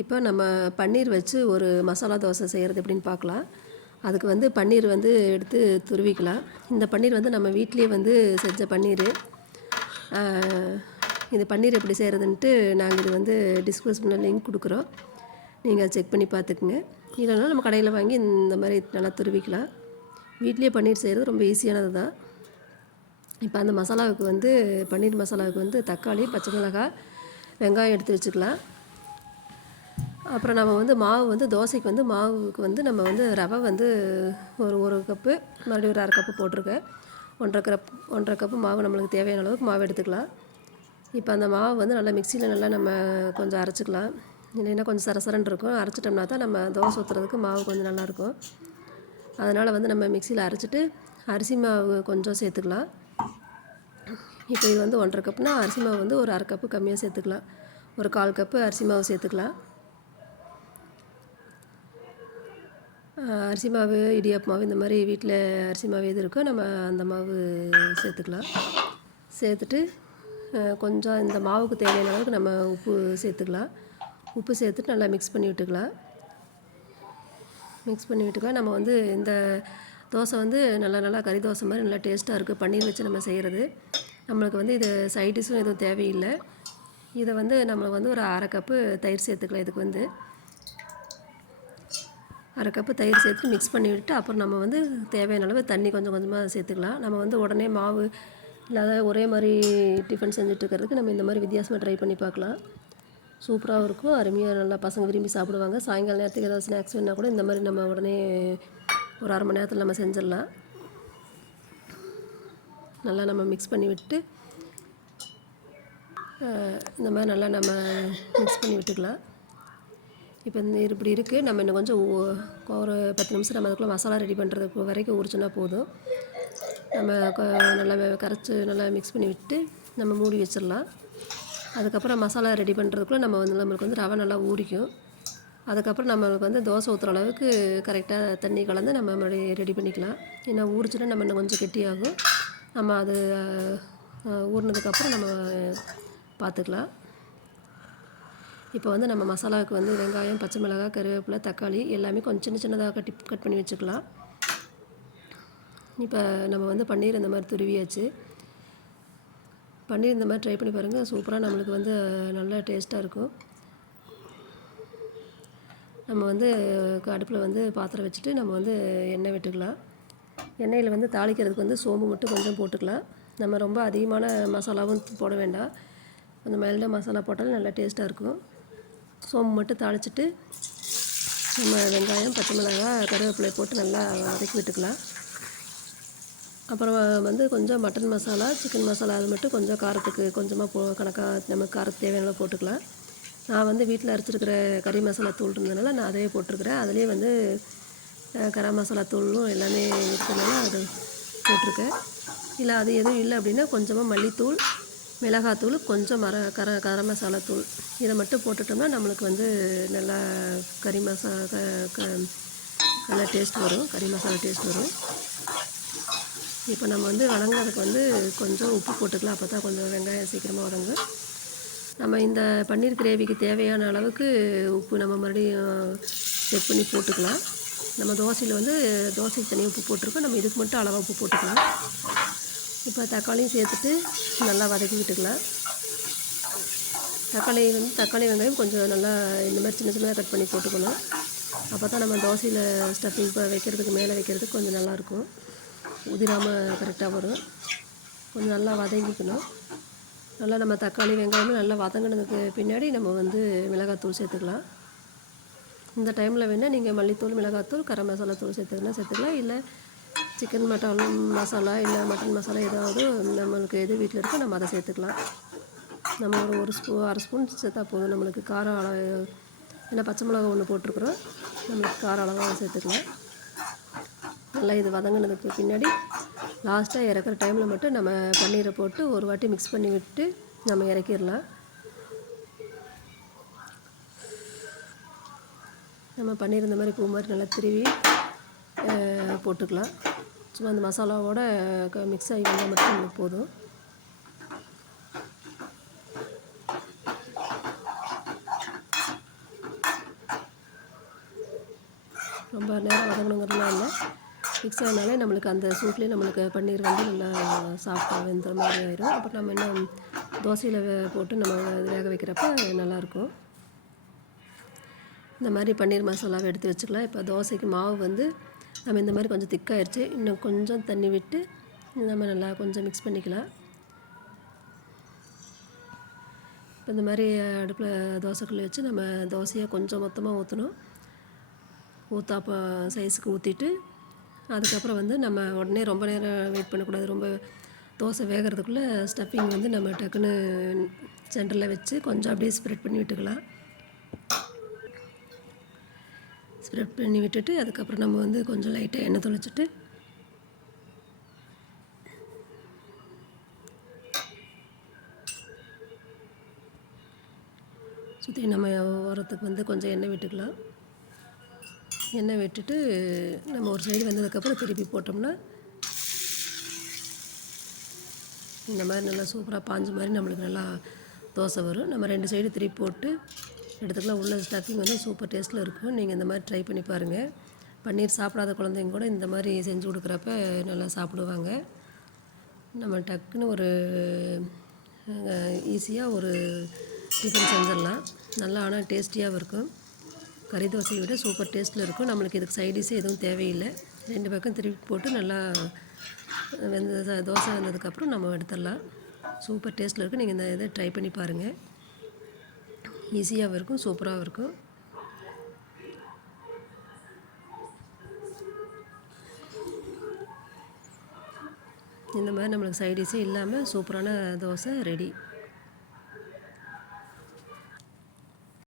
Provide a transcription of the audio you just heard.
இப்போ நம்ம பன்னீர் வச்சு ஒரு மசாலா தோசை செய்கிறது எப்படின்னு பார்க்கலாம். அதுக்கு வந்து பன்னீர் வந்து எடுத்து துருவிக்கலாம். இந்த பன்னீர் வந்து நம்ம வீட்லேயே வந்து செஞ்ச பன்னீர். இது பன்னீர் எப்படி செய்கிறதுன்ட்டு நாங்கள் இது வந்து டிஸ்கிரிப்ஷனில் லிங்க் கொடுக்குறோம். நீங்கள் செக் பண்ணி பார்த்துக்குங்க. இல்லைனா நம்ம கடையில் வாங்கி இந்த மாதிரி நல்லா துருவிக்கலாம். வீட்லேயே பன்னீர் செய்கிறது ரொம்ப ஈஸியானது தான். இப்போ அந்த மசாலாவுக்கு வந்து பன்னீர் மசாலாவுக்கு வந்து தக்காளி பச்சை மிளகாய் வெங்காயம் எடுத்து வச்சுக்கலாம். அப்புறம் நம்ம வந்து மாவு வந்து தோசைக்கு வந்து மாவுக்கு வந்து நம்ம வந்து ரவை வந்து ஒரு ஒரு கப்பு மறுபடியும் ஒரு அரை கப்பு போட்டிருக்கேன். ஒன்றரை கப் ஒன்றரை கப்பு மாவு நம்மளுக்கு தேவையான அளவுக்கு மாவு எடுத்துக்கலாம். இப்போ அந்த மாவு வந்து நல்லா மிக்சியில் நல்லா நம்ம கொஞ்சம் அரைச்சிக்கலாம். இல்லைன்னா கொஞ்சம் சரசரன் இருக்கும். அரைச்சிட்டோம்னா தான் நம்ம தோசை ஊற்றுறதுக்கு மாவு கொஞ்சம் நல்லாயிருக்கும் அதனால் வந்து நம்ம மிக்சியில் அரைச்சிட்டு அரிசி மாவு கொஞ்சம் சேர்த்துக்கலாம். இப்போ இது வந்து ஒன்றரை கப்புனா அரிசி மாவு வந்து ஒரு அரை கப்பு கம்மியாக சேர்த்துக்கலாம். ஒரு கால் கப்பு அரிசி மாவு சேர்த்துக்கலாம். அரிசி மாவு இடியாப்பு மாவு இந்த மாதிரி வீட்டில் அரிசி மாவு எது இருக்கோ நம்ம அந்த மாவு சேர்த்துக்கலாம். சேர்த்துட்டு கொஞ்சம் இந்த மாவுக்கு தேவையான அளவுக்கு நம்ம உப்பு சேர்த்துக்கலாம். உப்பு சேர்த்துட்டு நல்லா மிக்ஸ் பண்ணி விட்டுக்கலாம். மிக்ஸ் பண்ணி விட்டுக்கலாம். நம்ம வந்து இந்த தோசை வந்து நல்லா நல்லா கறி தோசை மாதிரி நல்லா டேஸ்ட்டாக இருக்குது பன்னீர் வச்சு நம்ம செய்கிறது நம்மளுக்கு வந்து இது சைடிஷும் எதுவும் தேவையில்லை. இதை வந்து நம்மளுக்கு வந்து ஒரு அரை கப்பு தயிர் சேர்த்துக்கலாம் இதுக்கு வந்து. அரை கப்பு தயிர் சேர்த்து மிக்ஸ் பண்ணி விட்டு அப்புறம் நம்ம வந்து தேவையான அளவு தண்ணி கொஞ்சம் கொஞ்சமாக சேர்த்துக்கலாம். நம்ம வந்து உடனே மாவு இல்லாத ஒரே மாதிரி டிஃபன் செஞ்சுட்டு இருக்கிறதுக்கு நம்ம இந்த மாதிரி வித்தியாசமாக ட்ரை பண்ணி பார்க்கலாம். சூப்பராகவும் இருக்கும். அருமையாக நல்லா பசங்க விரும்பி சாப்பிடுவாங்க. சாயங்கால நேரத்துக்கு ஏதாவது ஸ்நாக்ஸ் வேணால் கூட இந்த மாதிரி நம்ம உடனே ஒரு அரை மணி நேரத்தில் நம்ம செஞ்சிடலாம். நல்லா நம்ம மிக்ஸ் பண்ணி விட்டு இந்த மாதிரி நல்லா நம்ம மிக்ஸ் பண்ணி விட்டுக்கலாம். இப்போ இந்த இப்படி இருக்குது நம்ம இன்னும் கொஞ்சம் ஒரு பத்து நிமிஷம் நம்ம அதுக்குள்ளே மசாலா ரெடி பண்ணுறதுக்கு வரைக்கும் ஊறிச்சுனா போதும். நம்ம நல்லா கரைச்சி நல்லா மிக்ஸ் பண்ணி விட்டு நம்ம மூடி வச்சிடலாம். அதுக்கப்புறம் மசாலா ரெடி பண்ணுறதுக்குள்ளே நம்ம வந்து நம்மளுக்கு வந்து ரவை நல்லா ஊறிக்கும். அதுக்கப்புறம் நம்மளுக்கு வந்து தோசை ஊற்றுற அளவுக்கு கரெக்டாக தண்ணி கலந்து நம்ம மறுபடியும் ரெடி பண்ணிக்கலாம். ஏன்னா ஊறிச்சுன்னா நம்ம இன்னும் கொஞ்சம் கெட்டியாகும். நம்ம அது ஊறினதுக்கப்புறம் நம்ம பார்த்துக்கலாம் இப்போ வந்து நம்ம மசாலாவுக்கு வந்து வெங்காயம் பச்சை மிளகாய் கருவேப்பிலை தக்காளி எல்லாமே கொஞ்சம் சின்ன சின்னதாக கட்டி கட் பண்ணி வச்சுக்கலாம். இப்போ நம்ம வந்து பன்னீர் இந்த மாதிரி துருவியாச்சு. பன்னீர் இந்த மாதிரி ட்ரை பண்ணி பாருங்கள் சூப்பராக நம்மளுக்கு வந்து நல்லா டேஸ்ட்டாக இருக்கும். நம்ம வந்து அடுப்பில் வந்து பாத்திரம் வச்சுட்டு நம்ம வந்து எண்ணெய் விட்டுக்கலாம். எண்ணெயில் வந்து தாளிக்கிறதுக்கு வந்து சோம்பு மட்டும் கொஞ்சம் போட்டுக்கலாம். நம்ம ரொம்ப அதிகமான மசாலாவும் போட வேண்டாம். கொஞ்சம் மைல்டாக மசாலா போட்டாலும் நல்லா டேஸ்ட்டாக இருக்கும். சோம்பு மட்டும் தாளிச்சிட்டு நம்ம வெங்காயம் பச்சை மிளகாய் கருவேப்பிலை போட்டு நல்லா வதக்கி விட்டுக்கலாம். அப்புறம் வந்து கொஞ்சம் மட்டன் மசாலா சிக்கன் மசாலா அது மட்டும் கொஞ்சம் காரத்துக்கு கொஞ்சமாக போ கணக்காக நமக்கு காரத்துக்கு தேவையான போட்டுக்கலாம். நான் வந்து வீட்டில் அரைச்சிருக்கிற கறி மசாலா தூள் இருந்ததுனால நான் அதையே போட்டிருக்கிறேன். அதுலேயே வந்து கரம் மசாலா தூளும் எல்லாமே இருக்கிறதுனால அது போட்டிருக்கேன். இல்லை அது எதுவும் இல்லை அப்படின்னா கொஞ்சமாக மல்லித்தூள் மிளகாத்தூள் கொஞ்சம் மர கர கரம் மசாலாத்தூள் இதை மட்டும் போட்டுட்டோம்னா நம்மளுக்கு வந்து நல்லா கறி மசாலா க க நல்லா டேஸ்ட் வரும். கறி மசாலா டேஸ்ட் வரும். இப்போ நம்ம வந்து வதங்கிறதுக்கு வந்து கொஞ்சம் உப்பு போட்டுக்கலாம். அப்போ தான் கொஞ்சம் வெங்காயம் சீக்கிரமாக வதங்கும். நம்ம இந்த பன்னீர் கிரேவிக்கு தேவையான அளவுக்கு உப்பு நம்ம மறுபடியும் செக் பண்ணி போட்டுக்கலாம். நம்ம தோசையில் வந்து தோசைக்கு தனியாக உப்பு போட்டிருக்கோம். நம்ம இதுக்கு மட்டும் அளவாக உப்பு போட்டுக்கலாம். இப்போ தக்காளியும் சேர்த்துட்டு நல்லா வதக்கி விட்டுக்கலாம். தக்காளி வந்து தக்காளி வெங்காயம் கொஞ்சம் நல்லா இந்த மாதிரி சின்ன சின்னதாக கட் பண்ணி போட்டுக்கணும். அப்போ தான் நம்ம தோசையில் ஸ்டஃபிங் இப்போ வைக்கிறதுக்கு மேலே வைக்கிறதுக்கு கொஞ்சம் நல்லாயிருக்கும் உதிராமல் கரெக்டாக வரும். கொஞ்சம் நல்லா வதங்கிக்கணும். நல்லா நம்ம தக்காளி வெங்காயமும் நல்லா வதங்கினதுக்கு பின்னாடி நம்ம வந்து மிளகாத்தூள் சேர்த்துக்கலாம். இந்த டைமில் வேணால் நீங்கள் மல்லித்தூள் மிளகாத்தூள் கரம் மசாலா தூள் சேர்த்துக்கலாம் சேர்த்துக்கலாம். இல்லை சிக்கன் மட்டன் மசாலா இல்லை மட்டன் மசாலா ஏதாவது நம்மளுக்கு எது வீட்டில் இருக்கோ நம்ம அதை சேர்த்துக்கலாம். நம்ம ஒரு ஒரு ஸ்பூ அரை ஸ்பூன் சேர்த்தா போதும். நம்மளுக்கு காரம் அளவு ஏன்னா பச்சை மிளகா ஒன்று போட்டிருக்குறோம். நம்மளுக்கு காரம் அளவாக சேர்த்துக்கலாம். நல்லா இது வதங்கினதுக்கு பின்னாடி லாஸ்ட்டாக இறக்குற டைமில் மட்டும் நம்ம பன்னீரை போட்டு ஒரு வாட்டி மிக்ஸ் பண்ணி விட்டு நம்ம இறக்கிடலாம். நம்ம பன்னீர் இந்த மாதிரி பூ மாதிரி நல்லா திருவி போட்டுக்கலாம். சும்மா அந்த மசாலாவோட மிக்ஸ் ஆகி வந்தால் மட்டும் நம்மளுக்கு போதும். ரொம்ப நேரம் வதங்கணுங்கிறதுலாம் இல்லை. மிக்ஸ் ஆகினாலே நம்மளுக்கு அந்த சூட்லேயே நம்மளுக்கு பன்னீர் வந்து நல்லா சாஃப்டாக வெந்துற மாதிரி ஆயிரும். அப்புறம் நம்ம இன்னும் தோசையில் வே- போட்டு நம்ம வேக வைக்கிறப்ப நல்லாயிருக்கும் இந்த மாதிரி பன்னீர் மசாலாவை எடுத்து வச்சுக்கலாம். இப்போ தோசைக்கு மாவு வந்து நம்ம இந்த மாதிரி கொஞ்சம் திக்காயிருச்சு இன்னும் கொஞ்சம் தண்ணி விட்டு நம்ம நல்லா கொஞ்சம் மிக்ஸ் பண்ணிக்கலாம். இப்போ இந்த மாதிரி அடுப்பில் தோசைக்குள்ளே வச்சு நம்ம தோசையாக கொஞ்சம் மொத்தமாக ஊற்றணும் ஊற்றாப்ப சைஸுக்கு ஊற்றிட்டு அதுக்கப்புறம் வந்து நம்ம உடனே ரொம்ப நேரம் வெயிட் பண்ணக்கூடாது. ரொம்ப தோசை வேகிறதுக்குள்ளே ஸ்டஃபிங் வந்து நம்ம டக்குன்னு சென்டரில் வச்சு கொஞ்சம் அப்படியே ஸ்ப்ரெட் பண்ணி விட்டுக்கலாம். ஸ்ப்ரெட் பண்ணி விட்டுட்டு அதுக்கப்புறம் நம்ம வந்து கொஞ்சம் லைட்டாக எண்ணெய் தொளிச்சிட்டு சுற்றி நம்ம ஓரத்துக்கு வந்து கொஞ்சம் எண்ணெய் விட்டுக்கலாம். எண்ணெய் விட்டுட்டு நம்ம ஒரு சைடு வந்ததுக்கப்புறம் திருப்பி போட்டோம்னா இந்த மாதிரி நல்லா சூப்பராக பாஞ்ச மாதிரி நம்மளுக்கு நல்லா தோசை வரும். நம்ம ரெண்டு சைடு திருப்பி போட்டு எடுத்துக்கலாம் உள்ள ஸ்டஃபிங் வந்து சூப்பர் டேஸ்ட்டில் இருக்கும். நீங்கள் இந்த மாதிரி ட்ரை பண்ணி பாருங்கள் பன்னீர் சாப்பிடாத குழந்தைங்க கூட இந்த மாதிரி செஞ்சு கொடுக்குறப்ப நல்லா சாப்பிடுவாங்க. நம்ம டக்குன்னு ஒரு ஈஸியாக ஒரு டிஃபன் செஞ்சிடலாம். நல்லா ஆனால் டேஸ்டியாகவும் இருக்கும். கறி தோசையை விட சூப்பர் டேஸ்ட்டில் இருக்கும். நம்மளுக்கு இதுக்கு சைடிஷ் எதுவும் தேவையில்லை. ரெண்டு பக்கம் திருப்பி போட்டு நல்லா வெந்த தோசை வந்ததுக்கப்புறம் நம்ம எடுத்துடலாம். சூப்பர் டேஸ்ட்டில் இருக்கும். நீங்கள் இந்த இதை ட்ரை பண்ணி பாருங்கள் ஈஸியாகவும் இருக்கும் சூப்பராகவும் இருக்கும். இந்த மாதிரி நம்மளுக்கு சைடிஷே இல்லாமல் சூப்பரான தோசை ரெடி.